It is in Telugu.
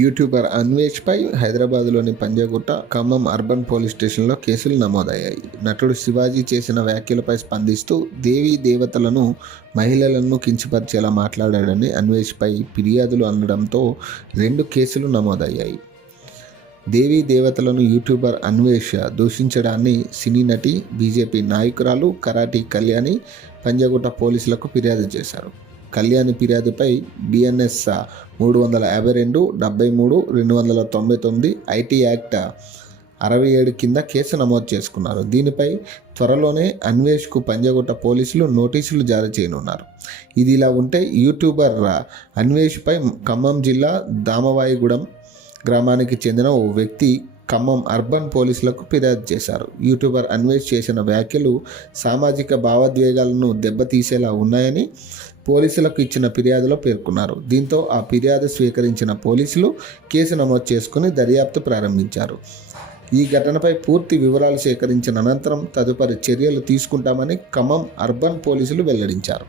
యూట్యూబర్ అన్వేష్పై హైదరాబాద్లోని పంజాగుట్ట, ఖమ్మం అర్బన్ పోలీస్ స్టేషన్లో కేసులు నమోదయ్యాయి. నటుడు శివాజీ చేసిన వ్యాఖ్యలపై స్పందిస్తూ దేవీ దేవతలను, మహిళలను కించపరిచేలా మాట్లాడాడని అన్వేష్పై ఫిర్యాదులు అందడంతో 2 కేసులు నమోదయ్యాయి. దేవీ దేవతలను యూట్యూబర్ అన్వేష్ దూషించడాన్ని సినీ నటి, బీజేపీ నాయకురాలు కరాటి కళ్యాణి పంజాగుట్ట పోలీసులకు ఫిర్యాదు చేశారు. కళ్యాణి ఫిర్యాదుపై BNS 352, 73, 299 ఐటీ యాక్ట్ 67 కింద కేసు నమోదు చేసుకున్నారు. దీనిపై త్వరలోనే అన్వేష్కు పంజాగుట్ట పోలీసులు నోటీసులు జారీ చేయనున్నారు. ఇదిలా ఉంటే యూట్యూబర్ అన్వేష్పై ఖమ్మం జిల్లా దామవాయిగూడెం గ్రామానికి చెందిన ఓ వ్యక్తి ఖమ్మం అర్బన్ పోలీసులకు ఫిర్యాదు చేశారు. యూట్యూబర్ అన్వేష్ చేసిన వ్యాఖ్యలు సామాజిక భావోద్వేగాలను దెబ్బతీసేలా ఉన్నాయని పోలీసులకు ఇచ్చిన ఫిర్యాదులో పేర్కొన్నారు. దీంతో ఆ ఫిర్యాదు స్వీకరించిన పోలీసులు కేసు నమోదు చేసుకుని దర్యాప్తు ప్రారంభించారు. ఈ ఘటనపై పూర్తి వివరాలు సేకరించిన అనంతరం తదుపరి చర్యలు తీసుకుంటామని ఖమ్మం అర్బన్ పోలీసులు వెల్లడించారు.